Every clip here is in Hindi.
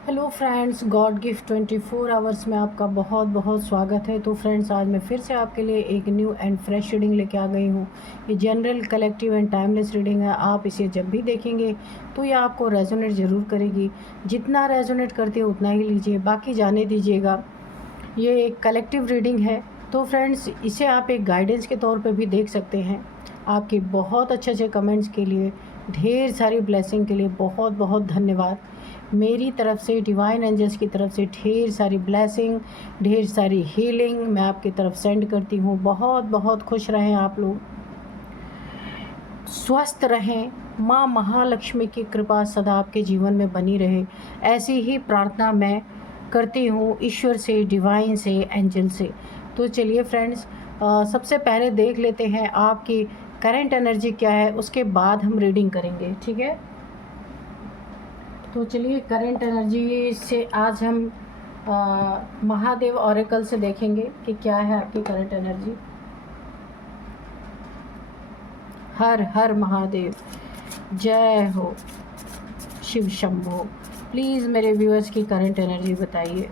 Hello friends, God gift 24 hours में आपका बहुत बहुत स्वागत है। तो फ्रेंड्स, आज मैं फिर से आपके लिए एक न्यू एंड फ्रेश रीडिंग लेके आ गई हूँ। ये general, collective and timeless reading है। आप इसे जब भी देखेंगे तो ये आपको रेजोनेट ज़रूर करेगी। जितना रेजोनेट करती है उतना ही लीजिए, बाकी जाने दीजिएगा। ये एक कलेक्टिव रीडिंग है, तो फ्रेंड्स इसे आप एक गाइडेंस के तौर पे भी देख सकते हैं। आपके बहुत अच्छे अच्छे कमेंट्स के लिए, ढेर सारी ब्लेसिंग के लिए बहुत बहुत धन्यवाद। मेरी तरफ से, डिवाइन एंजल्स की तरफ से ढेर सारी ब्लेसिंग, ढेर सारी हीलिंग मैं आपकी तरफ सेंड करती हूँ। बहुत बहुत खुश रहें आप लोग, स्वस्थ रहें। माँ महालक्ष्मी की कृपा सदा आपके जीवन में बनी रहे, ऐसी ही प्रार्थना मैं करती हूँ ईश्वर से, डिवाइन से, एंजल से। तो चलिए फ्रेंड्स, सबसे पहले देख लेते हैं आपकी करंट एनर्जी क्या है, उसके बाद हम रीडिंग करेंगे, ठीक है। तो चलिए, करंट एनर्जी से आज हम महादेव ऑरेकल से देखेंगे कि क्या है आपकी करंट एनर्जी। हर हर महादेव, जय हो शिव शंभो। प्लीज़ मेरे व्यूअर्स की करंट एनर्जी बताइए।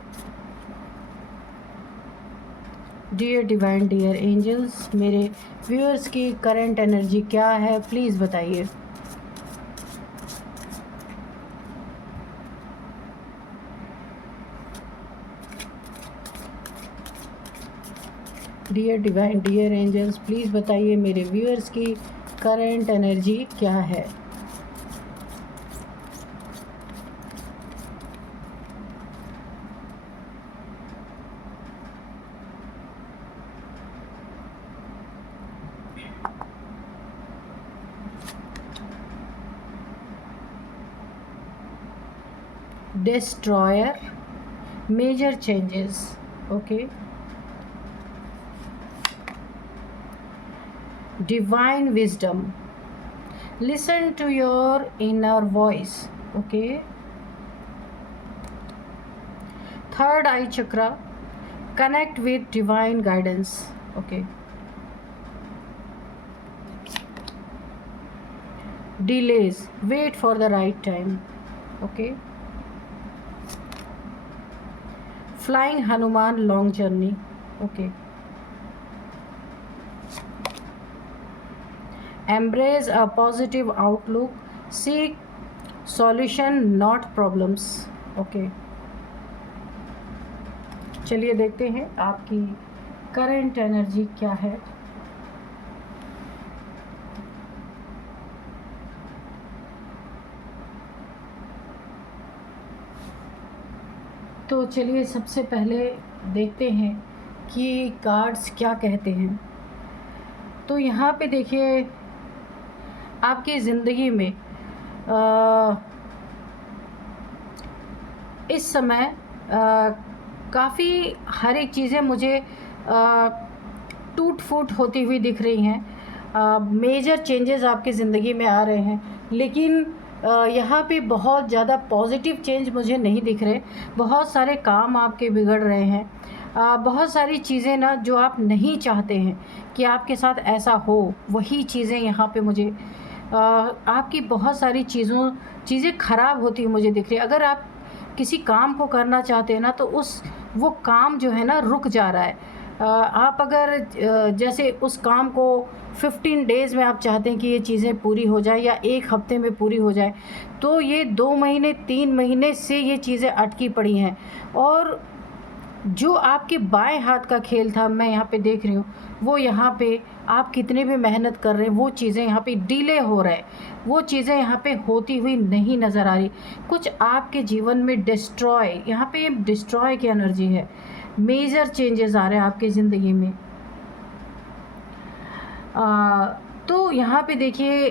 डियर डिवाइन, डियर एंजल्स, मेरे व्यूअर्स की करंट एनर्जी क्या है, प्लीज़ बताइए। Dear divine, dear angels, please बताइए मेरे व्यूअर्स की करंट एनर्जी क्या है। Destroyer, major changes, okay. Divine wisdom, listen to your inner voice, okay. Third eye chakra, connect with divine guidance, okay. Delays, wait for the right time, okay. Flying Hanuman, long journey, okay. Embrace a positive outlook, seek solution not problems, okay. चलिए देखते हैं आपकी करंट एनर्जी क्या है। तो चलिए सबसे पहले देखते हैं कि कार्ड्स क्या कहते हैं। तो यहाँ पे देखिए, आपकी ज़िंदगी में इस समय काफ़ी हर एक चीज़ें मुझे टूट फूट होती हुई दिख रही हैं। मेजर चेंजेस आपकी ज़िंदगी में आ रहे हैं, लेकिन यहाँ पे बहुत ज़्यादा पॉजिटिव चेंज मुझे नहीं दिख रहे। बहुत सारे काम आपके बिगड़ रहे हैं। बहुत सारी चीज़ें ना जो आप नहीं चाहते हैं कि आपके साथ ऐसा हो, वही चीज़ें यहाँ पे मुझे आपकी बहुत सारी चीज़ें ख़राब होती हुई मुझे दिख रही है। अगर आप किसी काम को करना चाहते हैं ना, तो वो काम जो है ना रुक जा रहा है। आप अगर जैसे उस काम को 15 डेज़ में आप चाहते हैं कि ये चीज़ें पूरी हो जाए, या 1 हफ़्ते में पूरी हो जाए, तो ये 2 महीने 3 महीने से ये चीज़ें अटकी पड़ी हैं। और जो आपके बाएं हाथ का खेल था, मैं यहाँ पे देख रही हूँ, वो यहाँ पे आप कितने भी मेहनत कर रहे हैं, वो चीज़ें यहाँ पे डिले हो रहे हैं, वो चीज़ें यहाँ पे होती हुई नहीं नज़र आ रही। कुछ आपके जीवन में डिस्ट्रॉय, यहाँ पे डिस्ट्रॉय की एनर्जी है। मेजर चेंजेस आ रहे हैं आपकी ज़िंदगी में। तो यहाँ पे देखिए,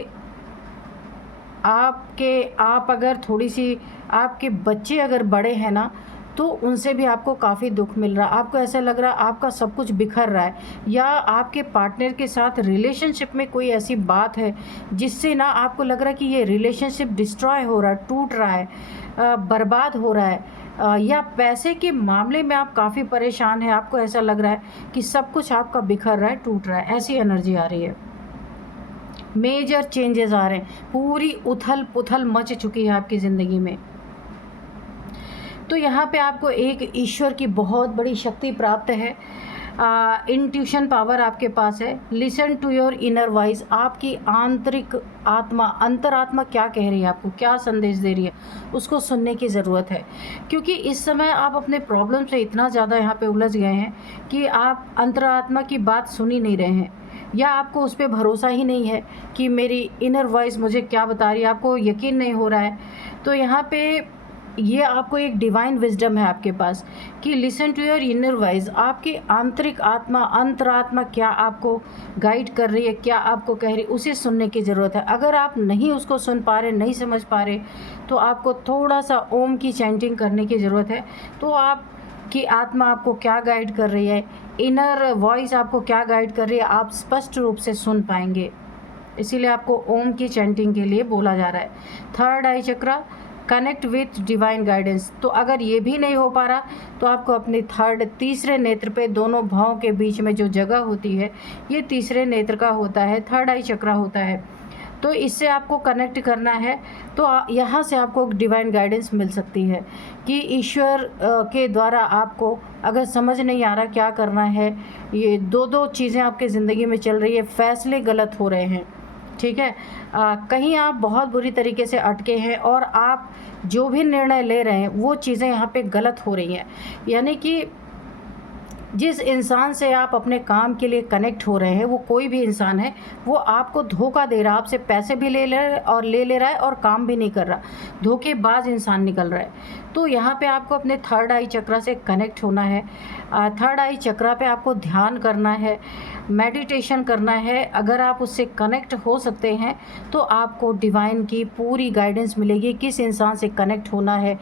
आप अगर थोड़ी सी, आपके बच्चे अगर बड़े हैं ना, तो उनसे भी आपको काफ़ी दुख मिल रहा है। आपको ऐसा लग रहा है आपका सब कुछ बिखर रहा है, या आपके पार्टनर के साथ रिलेशनशिप में कोई ऐसी बात है जिससे ना आपको लग रहा है कि ये रिलेशनशिप डिस्ट्रॉय हो रहा है, टूट रहा है, बर्बाद हो रहा है, या पैसे के मामले में आप काफ़ी परेशान हैं। आपको ऐसा लग रहा है कि सब कुछ आपका बिखर रहा है, टूट रहा है, ऐसी एनर्जी आ रही है। मेजर चेंजेस आ रहे हैं, पूरी उथल पुथल मच चुकी है आपकी ज़िंदगी में। तो यहाँ पे आपको एक ईश्वर की बहुत बड़ी शक्ति प्राप्त है। इंट्यूशन पावर आपके पास है। Listen to your inner voice, आपकी आंतरिक आत्मा, अंतरात्मा क्या कह रही है, आपको क्या संदेश दे रही है, उसको सुनने की ज़रूरत है। क्योंकि इस समय आप अपने प्रॉब्लम से इतना ज़्यादा यहाँ पे उलझ गए हैं कि आप अंतरात्मा की बात सुन ही नहीं रहे हैं, या आपको उस पर भरोसा ही नहीं है कि मेरी इनर वॉइस मुझे क्या बता रही है, आपको यकीन नहीं हो रहा है। तो यहाँ पे ये आपको एक डिवाइन विजडम है आपके पास कि listen to your inner voice, आपकी आंतरिक आत्मा, अंतरात्मा क्या आपको गाइड कर रही है, क्या आपको कह रही है, उसे सुनने की ज़रूरत है। अगर आप नहीं उसको सुन पा रहे, नहीं समझ पा रहे, तो आपको थोड़ा सा ओम की चैंटिंग करने की ज़रूरत है। तो आपकी आत्मा आपको क्या गाइड कर रही है, इनर वॉइस आपको क्या गाइड कर रही है, आप स्पष्ट रूप से सुन पाएंगे। इसीलिए आपको ओम की चैंटिंग के लिए बोला जा रहा है। Third I chakra, connect with divine guidance. तो अगर ये भी नहीं हो पा रहा तो आपको अपने तीसरे नेत्र पे, दोनों भावों के बीच में जो जगह होती है, ये तीसरे नेत्र का होता है, थर्ड आई चक्रा होता है। तो इससे आपको कनेक्ट करना है। तो यहाँ से आपको डिवाइन गाइडेंस मिल सकती है कि ईश्वर के द्वारा आपको अगर समझ नहीं आ रहा क्या करना है, ये दो चीज़ें आपके ज़िंदगी में चल रही है, फैसले गलत हो रहे हैं, ठीक है, कहीं आप बहुत बुरी तरीके से अटके हैं और आप जो भी निर्णय ले रहे हैं वो चीज़ें यहाँ पे गलत हो रही हैं। यानी कि जिस इंसान से आप अपने काम के लिए कनेक्ट हो रहे हैं, वो कोई भी इंसान है, वो आपको धोखा दे रहा है, आपसे पैसे भी ले ले रहा है और काम भी नहीं कर रहा, धोखेबाज इंसान निकल रहा है। तो यहाँ पे आपको अपने थर्ड आई चक्रा से कनेक्ट होना है। थर्ड आई चक्रा पे आपको ध्यान करना है, मेडिटेशन करना है। अगर आप उससे कनेक्ट हो सकते हैं तो आपको डिवाइन की पूरी गाइडेंस मिलेगी, किस इंसान से कनेक्ट होना है,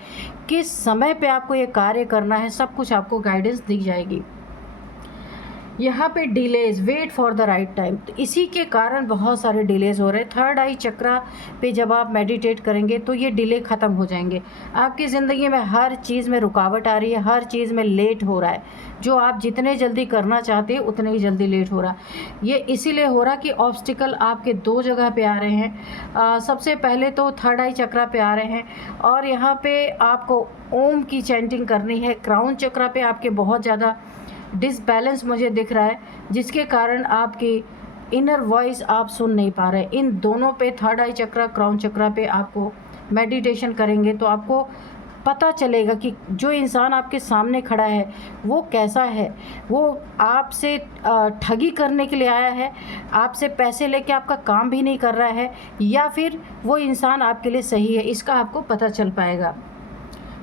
किस समय पे आपको ये कार्य करना है, सब कुछ आपको गाइडेंस दी जाएगी। यहाँ पे delays, wait for the right time, तो इसी के कारण बहुत सारे डिलेज हो रहे हैं। थर्ड आई चक्रा पे जब आप मेडिटेट करेंगे तो ये डिले ख़त्म हो जाएंगे। आपकी ज़िंदगी में हर चीज़ में रुकावट आ रही है, हर चीज़ में लेट हो रहा है, जो आप जितने जल्दी करना चाहते हैं उतने ही जल्दी लेट हो रहा है। ये इसीलिए हो रहा कि ऑब्स्टिकल आपके दो जगह पे आ रहे हैं। सबसे पहले तो थर्ड आई चक्रा पे आ रहे हैं और यहाँ पे आपको ओम की चैंटिंग करनी है। क्राउन चक्रा पे आपके बहुत ज़्यादा डिसबैलेंस मुझे दिख रहा है, जिसके कारण आपकी इनर वॉइस आप सुन नहीं पा रहे। इन दोनों पे, थर्ड आई चक्रा, क्राउन चक्रा पे आपको मेडिटेशन करेंगे तो आपको पता चलेगा कि जो इंसान आपके सामने खड़ा है वो कैसा है। वो आपसे ठगी करने के लिए आया है, आपसे पैसे लेके आपका काम भी नहीं कर रहा है, या फिर वो इंसान आपके लिए सही है, इसका आपको पता चल पाएगा।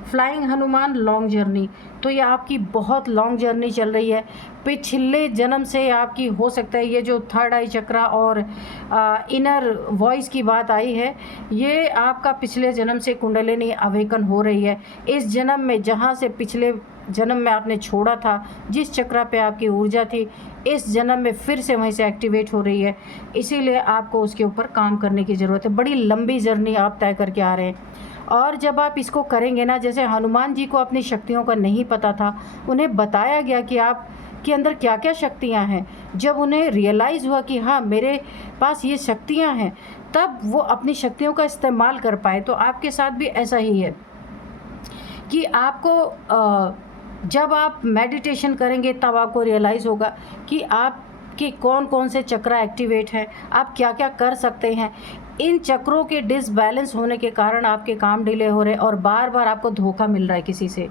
फ्लाइंग हनुमान लॉन्ग जर्नी, तो ये आपकी बहुत लॉन्ग जर्नी चल रही है। पिछले जन्म से आपकी हो सकता है, ये जो थर्ड आई चक्रा और इनर वॉइस की बात आई है, ये आपका पिछले जन्म से कुंडलिनी अवेकन हो रही है। इस जन्म में जहाँ से पिछले जन्म में आपने छोड़ा था, जिस चक्रा पे आपकी ऊर्जा थी, इस जन्म में फिर से वहीं से एक्टिवेट हो रही है। इसीलिए आपको उसके ऊपर काम करने की ज़रूरत है। बड़ी लंबी जर्नी आप तय करके आ रहे हैं। और जब आप इसको करेंगे ना, जैसे हनुमान जी को अपनी शक्तियों का नहीं पता था, उन्हें बताया गया कि आप के अंदर क्या क्या शक्तियां हैं। जब उन्हें रियलाइज़ हुआ कि हाँ मेरे पास ये शक्तियां हैं, तब वो अपनी शक्तियों का इस्तेमाल कर पाए। तो आपके साथ भी ऐसा ही है कि आपको जब आप मेडिटेशन करेंगे तब आपको रियलाइज़ होगा कि आपके कौन कौन से चक्र एक्टिवेट हैं, आप क्या क्या कर सकते हैं। इन चक्रों के डिसबैलेंस होने के कारण आपके काम डिले हो रहे हैं और बार बार आपको धोखा मिल रहा है किसी से।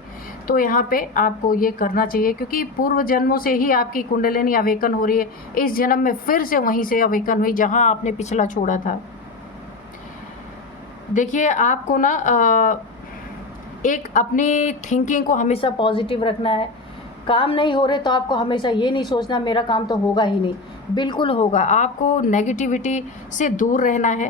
तो यहाँ पे आपको ये करना चाहिए, क्योंकि पूर्व जन्मों से ही आपकी कुंडलिनी अवेकन हो रही है। इस जन्म में फिर से वहीं से अवेकन हुई जहाँ आपने पिछला छोड़ा था। देखिए, आपको ना एक अपनी थिंकिंग को हमेशा पॉजिटिव रखना है। काम नहीं हो रहे तो आपको हमेशा ये नहीं सोचना मेरा काम तो होगा ही नहीं, बिल्कुल होगा। आपको नेगेटिविटी से दूर रहना है,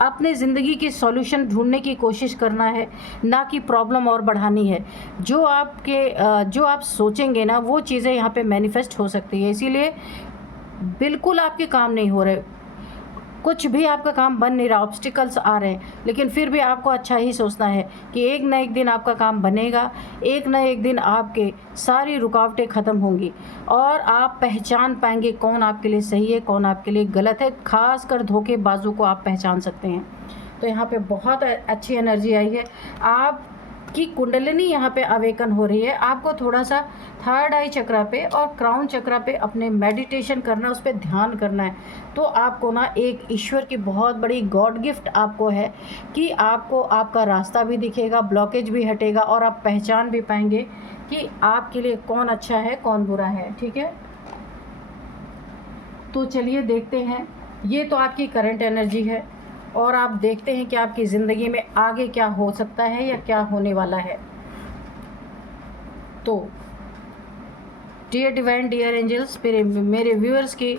अपने ज़िंदगी की सॉल्यूशन ढूंढने की कोशिश करना है, ना कि प्रॉब्लम और बढ़ानी है। जो आप सोचेंगे ना, वो चीज़ें यहाँ पे मैनिफेस्ट हो सकती है। इसीलिए बिल्कुल आपके काम नहीं हो रहे, कुछ भी आपका काम बन नहीं रहा, ऑब्स्टिकल्स आ रहे हैं, लेकिन फिर भी आपको अच्छा ही सोचना है कि एक ना एक दिन आपका काम बनेगा, एक ना एक दिन आपके सारी रुकावटें ख़त्म होंगी और आप पहचान पाएंगे कौन आपके लिए सही है, कौन आपके लिए गलत है। खासकर धोखेबाजों को आप पहचान सकते हैं। तो यहाँ पे बहुत अच्छी एनर्जी आई है। आप की कुंडलिनी यहाँ पे अवेकन हो रही है। आपको थोड़ा सा थर्ड आई चक्रा पे और क्राउन चक्रा पे अपने मेडिटेशन करना, उस पर ध्यान करना है। तो आपको ना एक ईश्वर की बहुत बड़ी गॉड गिफ्ट आपको है कि आपको आपका रास्ता भी दिखेगा, ब्लॉकेज भी हटेगा और आप पहचान भी पाएंगे कि आपके लिए कौन अच्छा है कौन बुरा है। ठीक है, तो चलिए देखते हैं। ये तो आपकी करंट एनर्जी है और आप देखते हैं कि आपकी ज़िंदगी में आगे क्या हो सकता है या क्या होने वाला है। तो डियर डिवाइन, डियर एंजल्स, मेरे व्यूअर्स की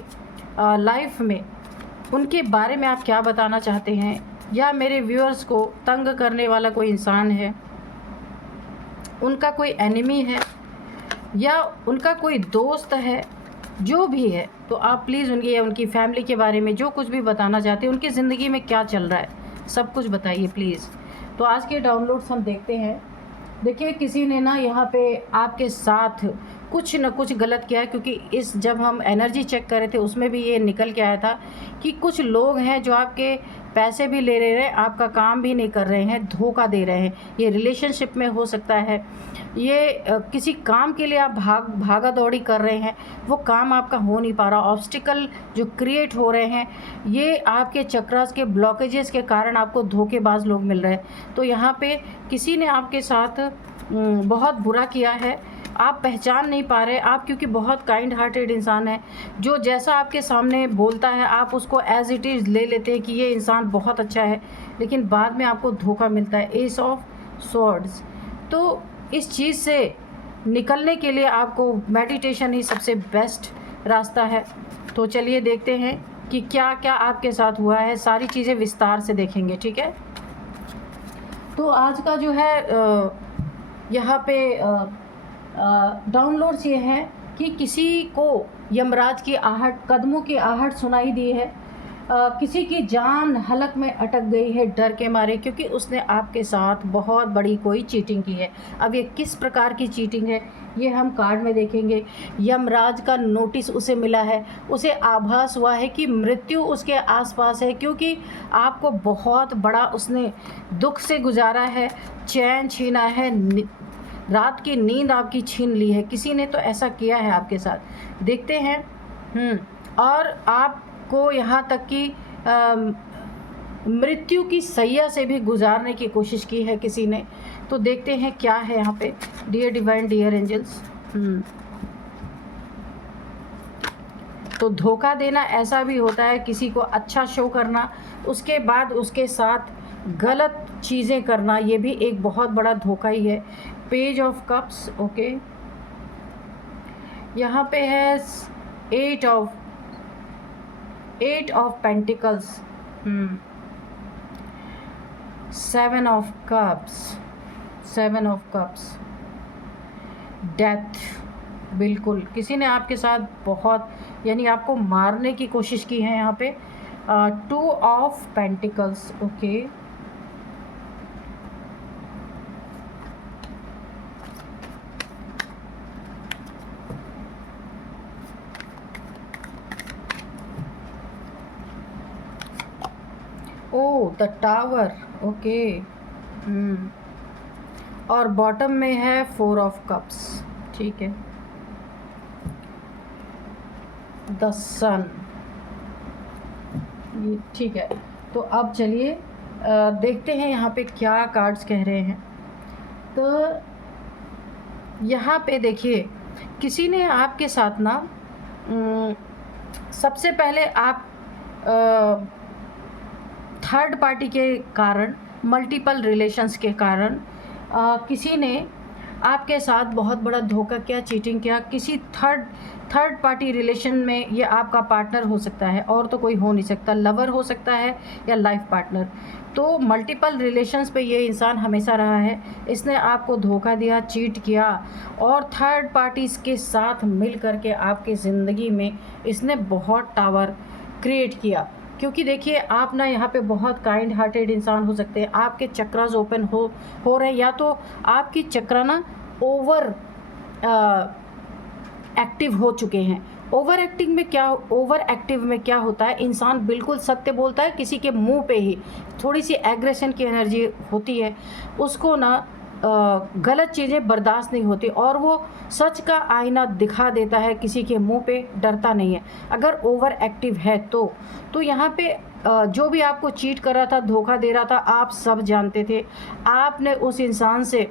लाइफ में उनके बारे में आप क्या बताना चाहते हैं, या मेरे व्यूअर्स को तंग करने वाला कोई इंसान है, उनका कोई एनिमी है या उनका कोई दोस्त है, जो भी है, तो आप प्लीज़ उनकी फैमिली के बारे में जो कुछ भी बताना चाहते हैं, उनकी ज़िंदगी में क्या चल रहा है, सब कुछ बताइए प्लीज़। तो आज के डाउनलोड्स हम देखते हैं। देखिए, किसी ने ना यहाँ पे आपके साथ कुछ न कुछ गलत किया है, क्योंकि जब हम एनर्जी चेक कर रहे थे उसमें भी ये निकल के आया था कि कुछ लोग हैं जो आपके पैसे भी ले रहे हैं, आपका काम भी नहीं कर रहे हैं, धोखा दे रहे हैं। ये रिलेशनशिप में हो सकता है, ये किसी काम के लिए आप भागा दौड़ी कर रहे हैं, वो काम आपका हो नहीं पा रहा, ऑब्स्टिकल जो क्रिएट हो रहे हैं, ये आपके चक्रास के ब्लॉकेजेस के कारण आपको धोखेबाज लोग मिल रहे हैं। तो यहाँ पे किसी ने आपके साथ बहुत बुरा किया है, आप पहचान नहीं पा रहे। आप क्योंकि बहुत काइंड हार्टेड इंसान है, जो जैसा आपके सामने बोलता है आप उसको एज इट इज़ ले लेते हैं कि ये इंसान बहुत अच्छा है, लेकिन बाद में आपको धोखा मिलता है। S of swords. तो इस चीज़ से निकलने के लिए आपको मेडिटेशन ही सबसे बेस्ट रास्ता है। तो चलिए देखते हैं कि क्या क्या आपके साथ हुआ है, सारी चीज़ें विस्तार से देखेंगे। ठीक है, तो आज का जो है यहाँ पे डाउनलोड्स ये हैं कि किसी को यमराज की आहट, कदमों की आहट सुनाई दी है। किसी की जान हलक में अटक गई है डर के मारे, क्योंकि उसने आपके साथ बहुत बड़ी कोई चीटिंग की है। अब ये किस प्रकार की चीटिंग है ये हम कार्ड में देखेंगे। यमराज का नोटिस उसे मिला है, उसे आभास हुआ है कि मृत्यु उसके आसपास है, क्योंकि आपको बहुत बड़ा उसने दुख से गुजारा है, चैन छीना है, रात की नींद आपकी छीन ली है। किसी ने तो ऐसा किया है आपके साथ, देखते हैं। और आपको यहाँ तक कि मृत्यु की सैया से भी गुजारने की कोशिश की है किसी ने। तो देखते हैं क्या है यहाँ पे। डियर डिवाइन, डियर एंजल्स, तो धोखा देना ऐसा भी होता है, किसी को अच्छा शो करना, उसके बाद उसके साथ गलत चीज़ें करना, ये भी एक बहुत बड़ा धोखा ही है। पेज ऑफ कप्स, ओके, यहाँ पे है eight of pentacles, 7 of cups, death. बिल्कुल किसी ने आपके साथ बहुत, यानी आपको मारने की कोशिश की है यहाँ पे। 2 of pentacles, okay, oh the tower, okay. और बॉटम में है 4 ऑफ कप्स, ठीक है, द सन, ये ठीक है। तो अब चलिए देखते हैं यहाँ पे क्या कार्ड्स कह रहे हैं। तो यहाँ पे देखिए, किसी ने आपके साथ ना सबसे पहले आप थर्ड पार्टी के कारण, मल्टीपल रिलेशंस के कारण किसी ने आपके साथ बहुत बड़ा धोखा किया, चीटिंग किया। किसी थर्ड पार्टी रिलेशन में ये आपका पार्टनर हो सकता है, और तो कोई हो नहीं सकता, लवर हो सकता है या लाइफ पार्टनर। तो मल्टीपल रिलेशंस पे ये इंसान हमेशा रहा है, इसने आपको धोखा दिया, चीट किया, और थर्ड पार्टीज़ के साथ मिल करके आपकी ज़िंदगी में इसने बहुत टावर क्रिएट किया। क्योंकि देखिए, आप ना यहाँ पे बहुत काइंड हार्टेड इंसान हो सकते हैं, आपके चक्रास ओपन हो रहे हैं, या तो आपकी चक्रा ना ओवर एक्टिव हो चुके हैं। ओवर एक्टिव में क्या होता है, इंसान बिल्कुल सत्य बोलता है, किसी के मुंह पे ही थोड़ी सी एग्रेशन की एनर्जी होती है, उसको ना गलत चीज़ें बर्दाश्त नहीं होती और वो सच का आईना दिखा देता है, किसी के मुंह पे डरता नहीं है अगर ओवर एक्टिव है तो यहाँ पे जो भी आपको चीट कर रहा था, धोखा दे रहा था, आप सब जानते थे। आपने उस इंसान से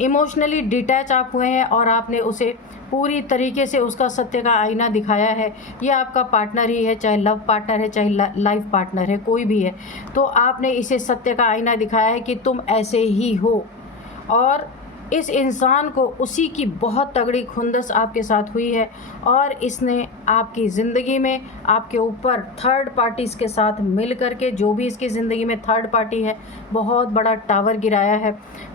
इमोशनली डिटैच आप हुए हैं और आपने उसे पूरी तरीके से उसका सत्य का आईना दिखाया है। ये आपका पार्टनर ही है, चाहे लव पार्टनर है, चाहे लाइफ पार्टनर है, कोई भी है, तो आपने इसे सत्य का आईना दिखाया है कि तुम ऐसे ही हो। और इस इंसान को उसी की बहुत तगड़ी खुंदस आपके साथ हुई है और इसने आपकी ज़िंदगी में आपके ऊपर थर्ड पार्टीज़ के साथ मिल कर के, जो भी इसकी ज़िंदगी में थर्ड पार्टी है, बहुत बड़ा टावर गिराया है।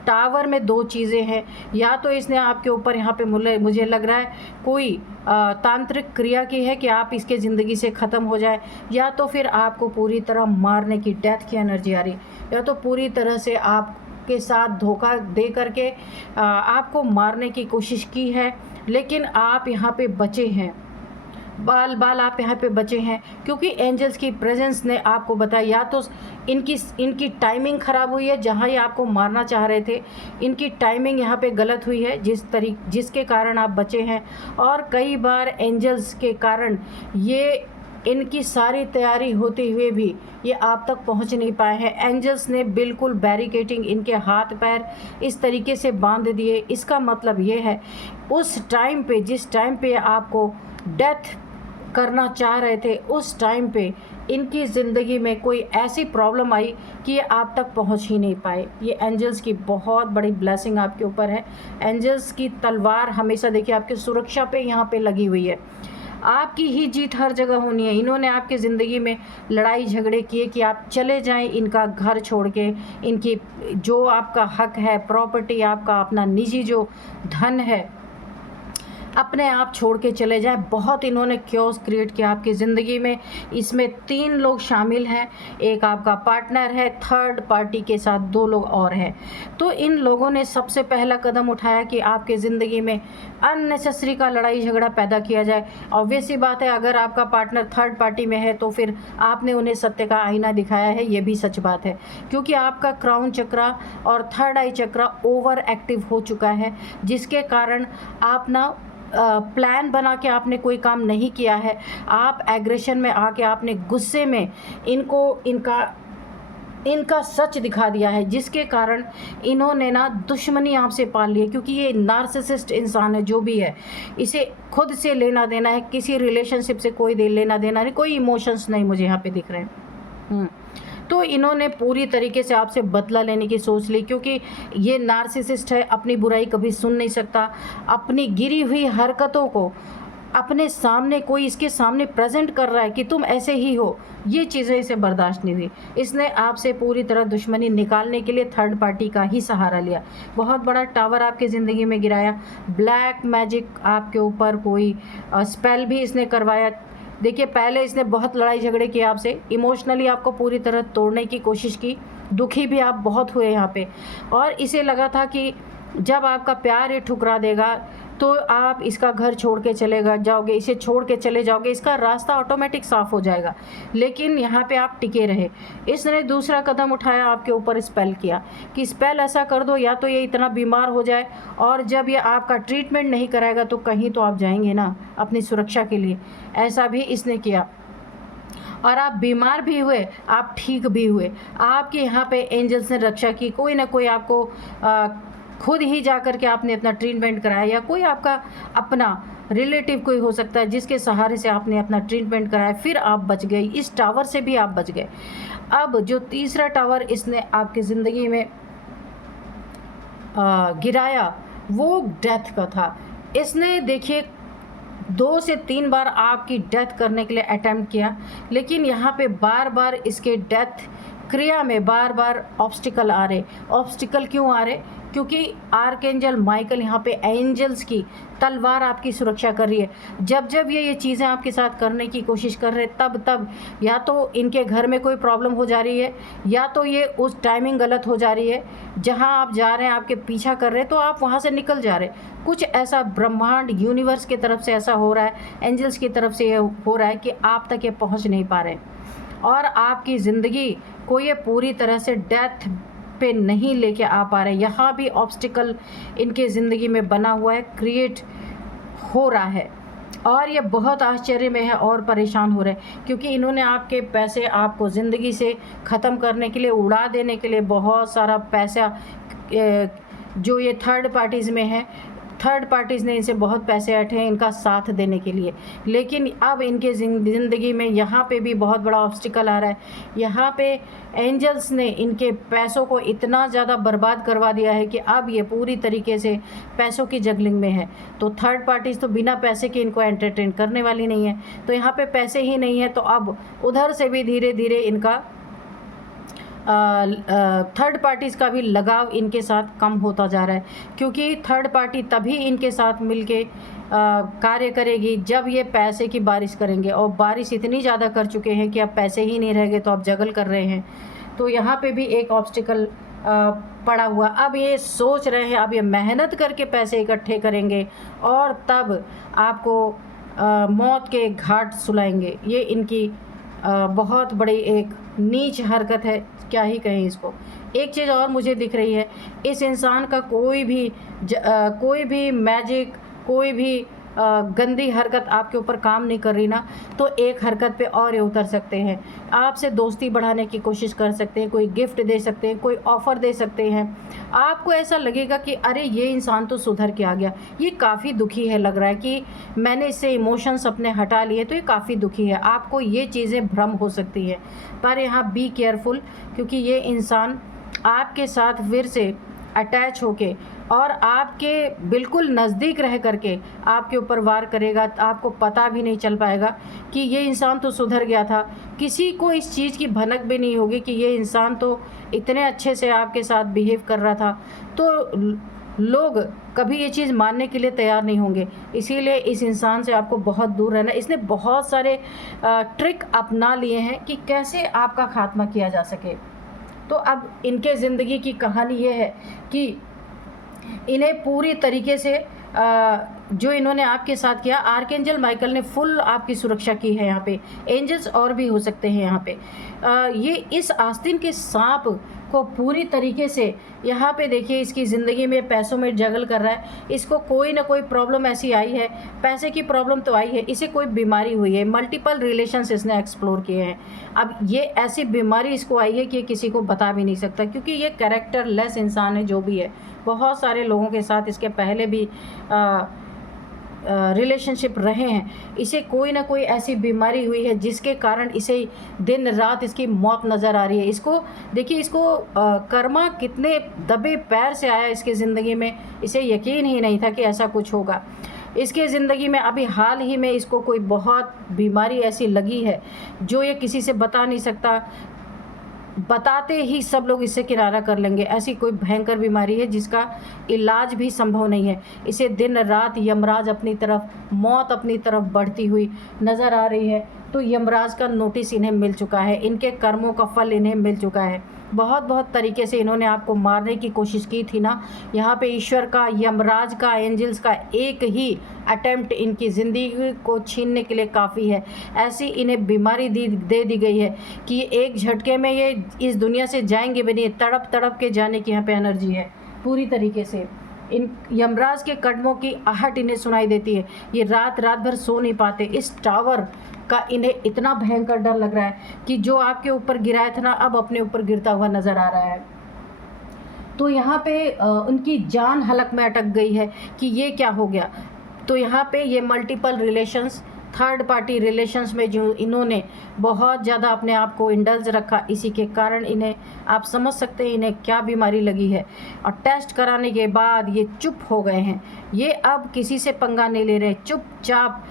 टावर में दो चीज़ें हैं, या तो इसने आपके ऊपर यहाँ पे मुझे लग रहा है कोई तांत्रिक क्रिया की है कि आप इसके ज़िंदगी से ख़त्म हो जाए, या तो फिर आपको पूरी तरह मारने की, डेथ की एनर्जी आ रही, या तो पूरी तरह से आप के साथ धोखा दे करके आपको मारने की कोशिश की है। लेकिन आप यहाँ पे बचे हैं, बाल आप यहाँ पे बचे हैं क्योंकि एंजल्स की प्रेजेंस ने आपको बताया, या तो इनकी टाइमिंग ख़राब हुई है, जहाँ ये आपको मारना चाह रहे थे इनकी टाइमिंग यहाँ पे गलत हुई है, जिसके कारण आप बचे हैं। और कई बार एंजल्स के कारण ये इनकी सारी तैयारी होते हुए भी ये आप तक पहुंच नहीं पाए हैं। एंजल्स ने बिल्कुल बैरिकेटिंग इनके हाथ पैर इस तरीके से बांध दिए। इसका मतलब ये है उस टाइम पे, जिस टाइम पे आपको डेथ करना चाह रहे थे, उस टाइम पे इनकी ज़िंदगी में कोई ऐसी प्रॉब्लम आई कि ये आप तक पहुंच ही नहीं पाए। ये एंजल्स की बहुत बड़ी ब्लेसिंग आपके ऊपर है। एंजल्स की तलवार हमेशा देखिए आपकी सुरक्षा पे यहाँ पे लगी हुई है। आपकी ही जीत हर जगह होनी है। इन्होंने आपकी ज़िंदगी में लड़ाई झगड़े किए कि आप चले जाएं इनका घर छोड़ के, इनकी जो आपका हक है, प्रॉपर्टी, आपका अपना निजी जो धन है, अपने आप छोड़ के चले जाए। बहुत इन्होंने क्योस क्रिएट किया आपकी ज़िंदगी में। इसमें 3 लोग शामिल हैं, एक आपका पार्टनर है, थर्ड पार्टी के साथ 2 लोग और हैं। तो इन लोगों ने सबसे पहला कदम उठाया कि आपके ज़िंदगी में अननेसेसरी का लड़ाई झगड़ा पैदा किया जाए। ऑब्वियस सी बात है, अगर आपका पार्टनर थर्ड पार्टी में है तो फिर आपने उन्हें सत्य का आईना दिखाया है, ये भी सच बात है, क्योंकि आपका क्राउन चक्रा और थर्ड आई चक्रा ओवर एक्टिव हो चुका है, जिसके कारण आप ना प्लान बना के आपने कोई काम नहीं किया है। आप एग्रेशन में आके आपने गुस्से में इनका सच दिखा दिया है, जिसके कारण इन्होंने ना दुश्मनी आपसे पाल ली है। क्योंकि ये नार्सिसिस्ट इंसान है, जो भी है, इसे खुद से लेना देना है, किसी रिलेशनशिप से कोई लेना देना नहीं, कोई इमोशंस नहीं मुझे यहाँ पे दिख रहे हैं। तो इन्होंने पूरी तरीके से आपसे बदला लेने की सोच ली, क्योंकि ये नार्सिसिस्ट है, अपनी बुराई कभी सुन नहीं सकता। अपनी गिरी हुई हरकतों को अपने सामने कोई इसके सामने प्रेजेंट कर रहा है कि तुम ऐसे ही हो, ये चीज़ें इसे बर्दाश्त नहीं हुई। इसने आपसे पूरी तरह दुश्मनी निकालने के लिए थर्ड पार्टी का ही सहारा लिया। बहुत बड़ा टावर आपकी ज़िंदगी में गिराया। ब्लैक मैजिक आपके ऊपर कोई स्पेल भी इसने करवाया। देखिए, पहले इसने बहुत लड़ाई झगड़े किए आपसे, इमोशनली आपको पूरी तरह तोड़ने की कोशिश की, दुखी भी आप बहुत हुए यहाँ पे। और इसे लगा था कि जब आपका प्यार ये ठुकरा देगा तो आप इसका घर छोड़ के चले जाओगे, इसे छोड़ के चले जाओगे, इसका रास्ता ऑटोमेटिक साफ़ हो जाएगा। लेकिन यहाँ पे आप टिके रहे। इसने दूसरा कदम उठाया, आपके ऊपर स्पेल किया कि स्पेल ऐसा कर दो या तो ये इतना बीमार हो जाए, और जब ये आपका ट्रीटमेंट नहीं कराएगा तो कहीं तो आप जाएंगे ना अपनी सुरक्षा के लिए। ऐसा भी इसने किया और आप बीमार भी हुए, आप ठीक भी हुए। आपके यहाँ पे एंजल्स ने रक्षा की। कोई ना कोई आपको खुद ही जा कर के आपने अपना ट्रीटमेंट कराया, या कोई आपका अपना रिलेटिव कोई हो सकता है जिसके सहारे से आपने अपना ट्रीटमेंट कराया, फिर आप बच गए। इस टावर से भी आप बच गए। अब जो तीसरा टावर इसने आपकी ज़िंदगी में गिराया वो डेथ का था। इसने देखिए 2 से 3 बार आपकी डेथ करने के लिए अटेम्प्ट किया, लेकिन यहाँ पे बार बार इसके डेथ क्रिया में बार बार ऑब्स्टिकल आ रहे। ऑब्स्टिकल क्यों आ रहे? क्योंकि आर्कएंजल माइकल यहाँ पे एंजल्स की तलवार आपकी सुरक्षा कर रही है। जब जब ये चीज़ें आपके साथ करने की कोशिश कर रहे, तब या तो इनके घर में कोई प्रॉब्लम हो जा रही है, या तो ये उस टाइमिंग गलत हो जा रही है, जहाँ आप जा रहे हैं आपके पीछा कर रहे हैं तो आप वहाँ से निकल जा रहे। कुछ ऐसा ब्रह्मांड यूनिवर्स की तरफ से ऐसा हो रहा है, एंजल्स की तरफ से ये हो रहा है कि आप तक ये पहुँच नहीं पा रहे, और आपकी ज़िंदगी को ये पूरी तरह से डेथ पे नहीं लेके आ पा रहे, यहाँ भी ऑब्स्टिकल इनके ज़िंदगी में बना हुआ है, क्रिएट हो रहा है और ये बहुत आश्चर्य में है और परेशान हो रहे हैं क्योंकि इन्होंने आपके पैसे आपको ज़िंदगी से ख़त्म करने के लिए, उड़ा देने के लिए बहुत सारा पैसा जो ये थर्ड पार्टीज़ में है, थर्ड पार्टीज़ ने इनसे बहुत पैसे ऐंठे हैं इनका साथ देने के लिए। लेकिन अब इनके ज़िंदगी में यहाँ पे भी बहुत बड़ा ऑब्स्टिकल आ रहा है। यहाँ पे एंजल्स ने इनके पैसों को इतना ज़्यादा बर्बाद करवा दिया है कि अब ये पूरी तरीके से पैसों की जगलिंग में है। तो थर्ड पार्टीज़ तो बिना पैसे के इनको एंटरटेन करने वाली नहीं है, तो यहाँ पे पैसे ही नहीं है, तो अब उधर से भी धीरे धीरे इनका थर्ड पार्टीज़ का भी लगाव इनके साथ कम होता जा रहा है क्योंकि थर्ड पार्टी तभी इनके साथ मिलके कार्य करेगी जब ये पैसे की बारिश करेंगे, और बारिश इतनी ज़्यादा कर चुके हैं कि अब पैसे ही नहीं रह गए तो अब जगल कर रहे हैं। तो यहाँ पे भी एक ऑब्स्टिकल पड़ा हुआ। अब ये सोच रहे हैं, अब ये मेहनत करके पैसे इकट्ठे करेंगे और तब आपको मौत के घाट सुलाएंगे। ये इनकी बहुत बड़ी एक नीच हरकत है, क्या ही कहें इसको। एक चीज़ और मुझे दिख रही है, इस इंसान का कोई भी मैजिक, कोई भी गंदी हरकत आपके ऊपर काम नहीं कर रही ना, तो एक हरकत पे और ये उतर सकते हैं। आपसे दोस्ती बढ़ाने की कोशिश कर सकते हैं, कोई गिफ्ट दे सकते हैं, कोई ऑफ़र दे सकते हैं। आपको ऐसा लगेगा कि अरे ये इंसान तो सुधर के आ गया, ये काफ़ी दुखी है, लग रहा है कि मैंने इससे इमोशंस अपने हटा लिए तो ये काफ़ी दुखी है। आपको ये चीज़ें भ्रम हो सकती है, पर यहाँ बी केयरफुल क्योंकि ये इंसान आपके साथ फिर से अटैच होके और आपके बिल्कुल नज़दीक रह करके आपके ऊपर वार करेगा। आपको पता भी नहीं चल पाएगा कि ये इंसान तो सुधर गया था। किसी को इस चीज़ की भनक भी नहीं होगी कि ये इंसान तो इतने अच्छे से आपके साथ बिहेव कर रहा था। तो लोग कभी ये चीज़ मानने के लिए तैयार नहीं होंगे, इसीलिए इस इंसान से आपको बहुत दूर रहना। इसने बहुत सारे ट्रिक अपना लिए हैं कि कैसे आपका खात्मा किया जा सके। तो अब इनके ज़िंदगी की कहानी ये है कि इन्हें पूरी तरीके से जो इन्होंने आपके साथ किया, आर्कएंजल माइकल ने फुल आपकी सुरक्षा की है। यहाँ पे एंजल्स और भी हो सकते हैं। यहाँ पे ये इस आस्तीन के सांप को पूरी तरीके से यहाँ पे देखिए इसकी ज़िंदगी में पैसों में जगल कर रहा है। इसको कोई ना कोई प्रॉब्लम ऐसी आई है, पैसे की प्रॉब्लम तो आई है, इसे कोई बीमारी हुई है, मल्टीपल रिलेशंस इसने एक्सप्लोर किए हैं। अब ये ऐसी बीमारी इसको आई है कि किसी को बता भी नहीं सकता क्योंकि ये कैरेक्टर लेस इंसान है जो भी है। बहुत सारे लोगों के साथ इसके पहले भी रिलेशनशिप रहे हैं। इसे कोई ना कोई ऐसी बीमारी हुई है जिसके कारण इसे दिन रात इसकी मौत नज़र आ रही है। इसको देखिए, इसको कर्मा कितने दबे पैर से आया इसके ज़िंदगी में, इसे यकीन ही नहीं था कि ऐसा कुछ होगा इसके ज़िंदगी में। अभी हाल ही में इसको कोई बहुत बीमारी ऐसी लगी है जो ये किसी से बता नहीं सकता, बताते ही सब लोग इससे किनारा कर लेंगे। ऐसी कोई भयंकर बीमारी है जिसका इलाज भी संभव नहीं है। इसे दिन रात यमराज अपनी तरफ, मौत अपनी तरफ बढ़ती हुई नज़र आ रही है। तो यमराज का नोटिस इन्हें मिल चुका है, इनके कर्मों का फल इन्हें मिल चुका है। बहुत तरीके से इन्होंने आपको मारने की कोशिश की थी ना। यहाँ पे ईश्वर का, यमराज का, एंजल्स का एक ही अटेम्प्ट इनकी ज़िंदगी को छीनने के लिए काफ़ी है। ऐसी इन्हें बीमारी दे दी गई है कि एक झटके में ये इस दुनिया से जाएंगे भी नहीं, तड़प तड़प के जाने की यहाँ पे एनर्जी है पूरी तरीके से। इन यमराज के कदमों की आहट इन्हें सुनाई देती है। ये रात भर सो नहीं पाते। इस टावर का इन्हें इतना भयंकर डर लग रहा है कि जो आपके ऊपर गिराया था ना, अब अपने ऊपर गिरता हुआ नज़र आ रहा है। तो यहाँ पे उनकी जान हलक में अटक गई है कि ये क्या हो गया। तो यहाँ पे ये multiple relations, third party relations में जो इन्होंने बहुत ज़्यादा अपने आप को इंडल्ज रखा, इसी के कारण इन्हें, आप समझ सकते हैं इन्हें क्या बीमारी लगी है। और टेस्ट कराने के बाद ये चुप हो गए हैं। ये अब किसी से पंगा नहीं ले रहे, चुपचाप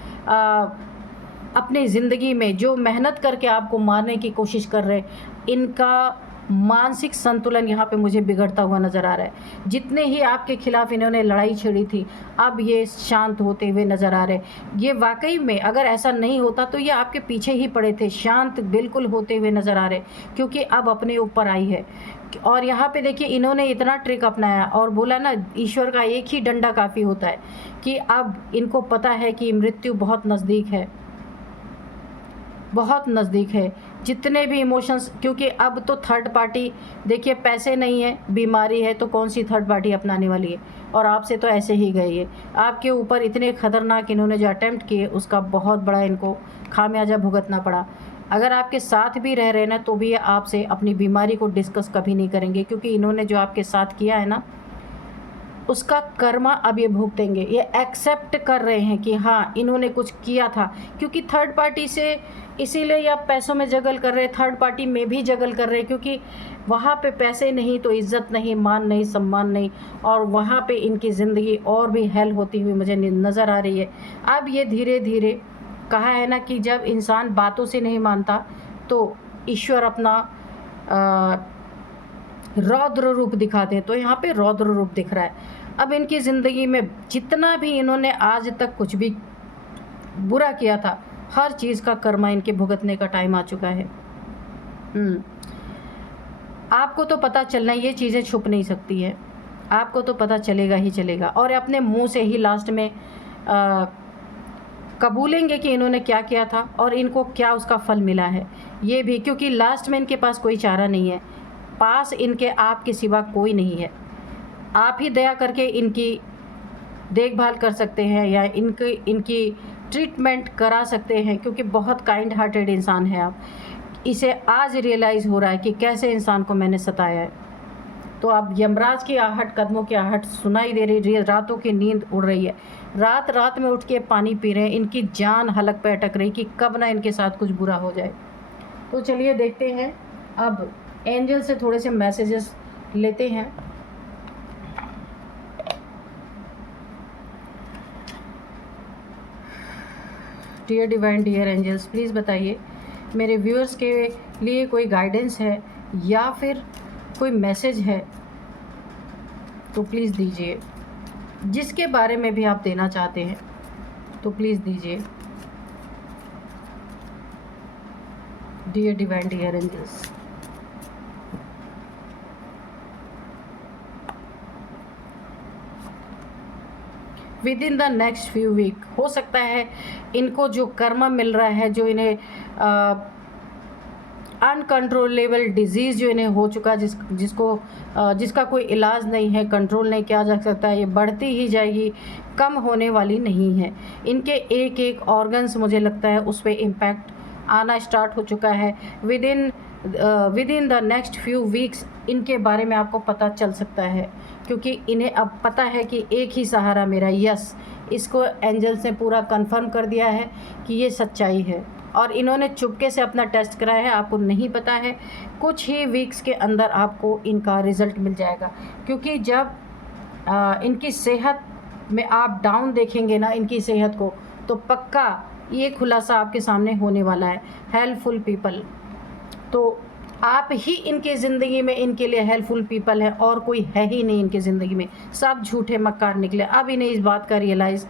अपनी ज़िंदगी में जो मेहनत करके आपको मारने की कोशिश कर रहे, इनका मानसिक संतुलन यहाँ पे मुझे बिगड़ता हुआ नज़र आ रहा है। जितने ही आपके खिलाफ इन्होंने लड़ाई छेड़ी थी, अब ये शांत होते हुए नज़र आ रहे। ये वाकई में अगर ऐसा नहीं होता तो ये आपके पीछे ही पड़े थे, शांत बिल्कुल होते हुए नज़र आ रहे, क्योंकि अब अपने ऊपर आई है। और यहाँ पे देखिए इन्होंने इतना ट्रिक अपनाया और बोला ना, ईश्वर का एक ही डंडा काफ़ी होता है, कि अब इनको पता है कि मृत्यु बहुत नज़दीक है, बहुत नज़दीक है। जितने भी इमोशंस, क्योंकि अब तो थर्ड पार्टी, देखिए पैसे नहीं है, बीमारी है, तो कौन सी थर्ड पार्टी अपनाने वाली है। और आपसे तो ऐसे ही गई है। आपके ऊपर इतने ख़तरनाक इन्होंने जो अटेम्प्ट किए, उसका बहुत बड़ा इनको खामियाजा भुगतना पड़ा। अगर आपके साथ भी रह रहे हैं ना, तो भी आपसे अपनी बीमारी को डिस्कस कभी नहीं करेंगे, क्योंकि इन्होंने जो आपके साथ किया है ना, उसका कर्मा अब ये भुगतेंगे। ये एक्सेप्ट कर रहे हैं कि हाँ, इन्होंने कुछ किया था, क्योंकि थर्ड पार्टी से इसीलिए ये आप पैसों में जगल कर रहे, थर्ड पार्टी में भी जगल कर रहे, क्योंकि वहाँ पे पैसे नहीं तो इज़्ज़त नहीं, मान नहीं, सम्मान नहीं, और वहाँ पे इनकी ज़िंदगी और भी हेल होती हुई मुझे नज़र आ रही है। अब ये धीरे धीरे, कहा है ना कि जब इंसान बातों से नहीं मानता तो ईश्वर अपना रौद्र रूप दिखाते हैं, तो यहाँ पे रौद्र रूप दिख रहा है। अब इनकी ज़िंदगी में जितना भी इन्होंने आज तक कुछ भी बुरा किया था, हर चीज़ का कर्मा इनके भुगतने का टाइम आ चुका है। आपको तो पता चलना, ये चीज़ें छुप नहीं सकती है, आपको तो पता चलेगा ही चलेगा, और अपने मुंह से ही लास्ट में कबूलेंगे कि इन्होंने क्या किया था और इनको क्या उसका फल मिला है, ये भी, क्योंकि लास्ट में इनके पास कोई चारा नहीं है, पास इनके आपके सिवा कोई नहीं है। आप ही दया करके इनकी देखभाल कर सकते हैं या इनकी ट्रीटमेंट करा सकते हैं, क्योंकि बहुत काइंड हार्टेड इंसान है आप। इसे आज रियलाइज़ हो रहा है कि कैसे इंसान को मैंने सताया है। तो अब यमराज की आहट, कदमों की आहट सुनाई दे रही है, रातों की नींद उड़ रही है, रात रात में उठ के पानी पी रहे हैं, इनकी जान हलक पे अटक रही कि कब ना इनके साथ कुछ बुरा हो जाए। तो चलिए देखते हैं, अब एंजल से थोड़े से मैसेजेस लेते हैं। Dear divine, dear angels, please बताइए मेरे व्यूअर्स के लिए कोई गाइडेंस है या फिर कोई मैसेज है तो प्लीज़ दीजिए। जिसके बारे में भी आप देना चाहते हैं तो प्लीज़ दीजिए। Dear divine, dear angels, within the next few week, हो सकता है इनको जो कर्मा मिल रहा है, जो इन्हें अनकंट्रोलेबल डिजीज़ जो इन्हें हो चुका, जिसका कोई इलाज नहीं है, कंट्रोल नहीं किया जा सकता, ये बढ़ती ही जाएगी, कम होने वाली नहीं है। इनके एक एक ऑर्गन्स, मुझे लगता है उस पर इम्पैक्ट आना स्टार्ट हो चुका है। With in the next few weeks इनके बारे में आपको पता चल सकता है, क्योंकि इन्हें अब पता है कि एक ही सहारा मेरा, यस, इसको एंजल्स ने पूरा कंफर्म कर दिया है कि ये सच्चाई है, और इन्होंने चुपके से अपना टेस्ट कराया है, आपको नहीं पता है। कुछ ही वीक्स के अंदर आपको इनका रिज़ल्ट मिल जाएगा, क्योंकि जब इनकी सेहत में आप डाउन देखेंगे ना, इनकी सेहत को, तो पक्का ये खुलासा आपके सामने होने वाला है। हेल्पफुल पीपल, तो आप ही इनकी ज़िंदगी में इनके लिए हेल्पफुल पीपल है, और कोई है ही नहीं इनकी ज़िंदगी में, सब झूठे मक्कार निकले। अब इन्हें इस बात का रियलाइज़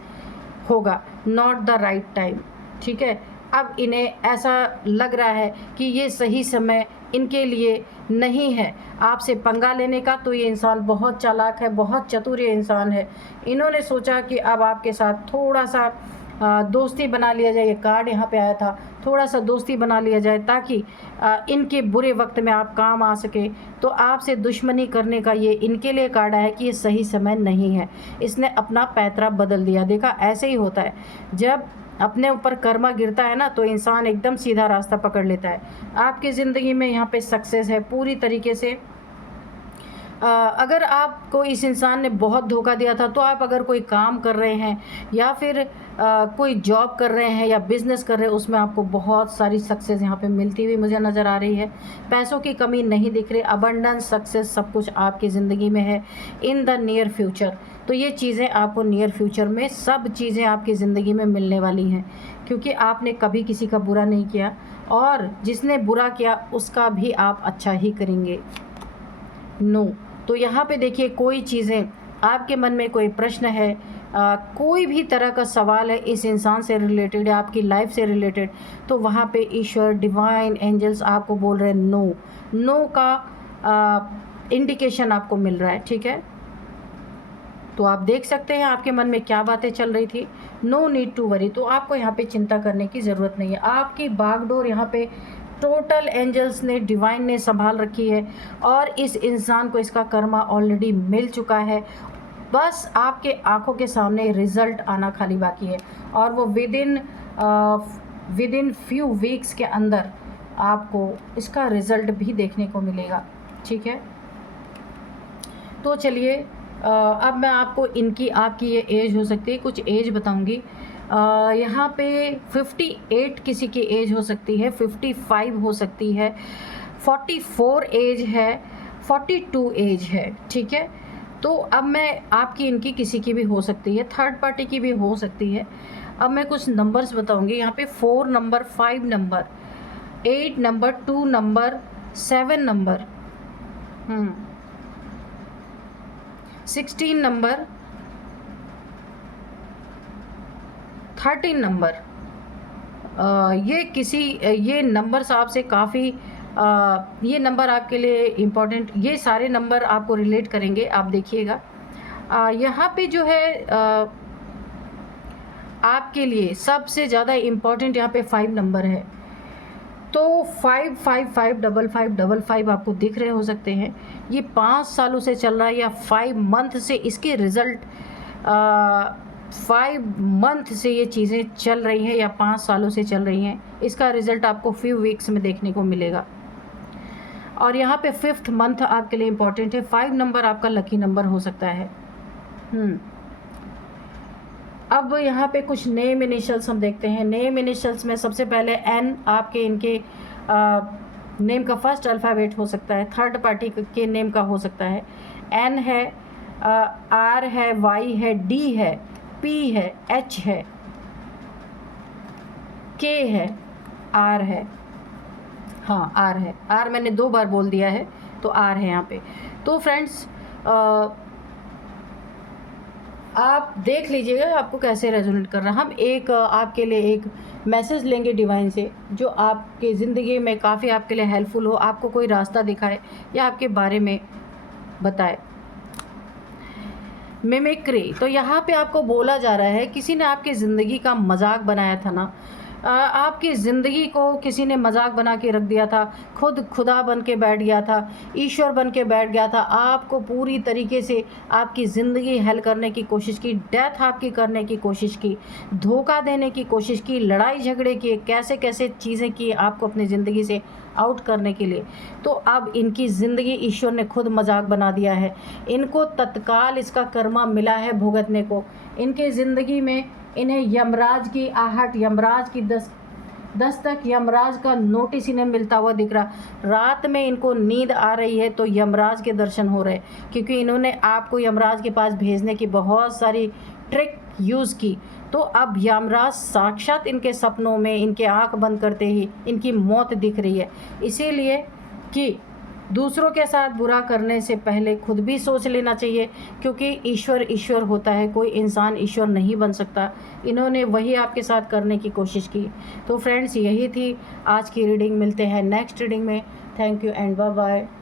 होगा, नॉट द राइट टाइम, ठीक है। अब इन्हें ऐसा लग रहा है कि ये सही समय इनके लिए नहीं है आपसे पंगा लेने का। तो ये इंसान बहुत चालाक है, बहुत चतुर इंसान है। इन्होंने सोचा कि अब आपके साथ थोड़ा सा दोस्ती बना लिया जाए, ये कार्ड यहाँ पे आया था, थोड़ा सा दोस्ती बना लिया जाए ताकि इनके बुरे वक्त में आप काम आ सके। तो आपसे दुश्मनी करने का ये इनके लिए कार्ड आया कि ये सही समय नहीं है। इसने अपना पैतरा बदल दिया। देखा, ऐसे ही होता है, जब अपने ऊपर कर्मा गिरता है ना, तो इंसान एकदम सीधा रास्ता पकड़ लेता है। आपकी ज़िंदगी में यहाँ पे सक्सेस है पूरी तरीके से। अगर आपको इस इंसान ने बहुत धोखा दिया था, तो आप अगर कोई काम कर रहे हैं या फिर कोई जॉब कर रहे हैं या बिज़नेस कर रहे हैं, उसमें आपको बहुत सारी सक्सेस यहाँ पे मिलती हुई मुझे नज़र आ रही है। पैसों की कमी नहीं दिख रही, अबंडेंस, सक्सेस सब कुछ आपकी ज़िंदगी में है इन द नियर फ्यूचर। तो ये चीज़ें आपको नियर फ्यूचर में सब चीज़ें आपकी ज़िंदगी में मिलने वाली हैं, क्योंकि आपने कभी किसी का बुरा नहीं किया, और जिसने बुरा किया उसका भी आप अच्छा ही करेंगे। नो, तो यहाँ पे देखिए, कोई चीज़ें आपके मन में, कोई प्रश्न है, कोई भी तरह का सवाल है इस इंसान से रिलेटेड या आपकी लाइफ से रिलेटेड, तो वहाँ पे ईश्वर, डिवाइन एंजल्स आपको बोल रहे हैं नो। नो का इंडिकेशन आपको मिल रहा है, ठीक है। तो आप देख सकते हैं आपके मन में क्या बातें चल रही थी। नो नीड टू वरी, तो आपको यहाँ पे चिंता करने की ज़रूरत नहीं है। आपकी बागडोर यहाँ पे टोटल एंजल्स ने, डिवाइन ने संभाल रखी है और इस इंसान को इसका कर्मा ऑलरेडी मिल चुका है। बस आपके आंखों के सामने रिज़ल्ट आना खाली बाकी है और वो विद इन फ्यू वीक्स के अंदर आपको इसका रिज़ल्ट भी देखने को मिलेगा। ठीक है, तो चलिए अब मैं आपको आपकी ये एज हो सकती है, कुछ एज बताऊंगी। यहाँ पे 58 किसी की एज हो सकती है, 55 हो सकती है, 44 एज है, 42 एज है। ठीक है, तो अब मैं आपकी इनकी किसी की भी हो सकती है, थर्ड पार्टी की भी हो सकती है। अब मैं कुछ नंबर्स बताऊंगी। यहाँ पे 4 number, 5 number, 8 number, 2 number, 7 number, 16 number, 13 number, ये नंबर्स आपसे काफ़ी ये नंबर आपके लिए इम्पोर्टेंट, ये सारे नंबर आपको रिलेट करेंगे, आप देखिएगा। यहाँ पे जो है आपके लिए सबसे ज़्यादा इम्पोर्टेंट यहाँ पे 5 नंबर है। तो 5555555 आपको दिख रहे हो सकते हैं। ये 5 सालों से चल रहा है या 5 मंथ से इसके रिज़ल्ट 5 मंथ से ये चीज़ें चल रही हैं या 5 सालों से चल रही हैं। इसका रिज़ल्ट आपको फ्यू वीक्स में देखने को मिलेगा। और यहाँ पे 5th मंथ आपके लिए इम्पॉर्टेंट है। 5 नंबर आपका लकी नंबर हो सकता है। अब यहाँ पे कुछ नेम इनिशियल्स हम देखते हैं। नेम इनिशियल्स में सबसे पहले एन आपके इनके नेम का फर्स्ट अल्फ़ाबेट हो सकता है, थर्ड पार्टी के नेम का हो सकता है। एन है, आर है, वाई है, डी है, पी है, एच है, के है, आर है। हाँ, आर है। आर मैंने 2 बार बोल दिया है तो आर है यहाँ पे। तो फ्रेंड्स आप देख लीजिएगा आपको कैसे रेजोनेट कर रहा है। हम आपके लिए एक मैसेज लेंगे डिवाइन से जो आपके ज़िंदगी में काफ़ी आपके लिए हेल्पफुल हो, आपको कोई रास्ता दिखाए या आपके बारे में बताए। मिमिक्री, तो यहाँ पे आपको बोला जा रहा है किसी ने आपकी ज़िंदगी का मजाक बनाया था ना, आपकी ज़िंदगी को किसी ने मजाक बना के रख दिया था, खुद खुदा बन के बैठ गया था, ईश्वर बन के बैठ गया था, आपको पूरी तरीके से आपकी ज़िंदगी हल करने की कोशिश की, डेथ आपकी करने की कोशिश की, धोखा देने की कोशिश की, लड़ाई झगड़े किए, कैसे कैसे चीज़ें की आपको अपनी ज़िंदगी से आउट करने के लिए। तो अब इनकी ज़िंदगी ईश्वर ने खुद मजाक बना दिया है। इनको तत्काल इसका कर्मा मिला है भुगतने को। इनके ज़िंदगी में इन्हें यमराज की आहट, यमराज की दस्तक, यमराज का नोटिस इन्हें मिलता हुआ दिख रहा। रात में इनको नींद आ रही है तो यमराज के दर्शन हो रहे, क्योंकि इन्होंने आपको यमराज के पास भेजने की बहुत सारी ट्रिक यूज़ की। तो अब यमराज साक्षात इनके सपनों में, इनके आँख बंद करते ही इनकी मौत दिख रही है। इसीलिए कि दूसरों के साथ बुरा करने से पहले खुद भी सोच लेना चाहिए, क्योंकि ईश्वर होता है, कोई इंसान ईश्वर नहीं बन सकता। इन्होंने वही आपके साथ करने की कोशिश की। तो फ्रेंड्स, यही थी आज की रीडिंग। मिलते हैं नेक्स्ट रीडिंग में। Thank you and bye bye.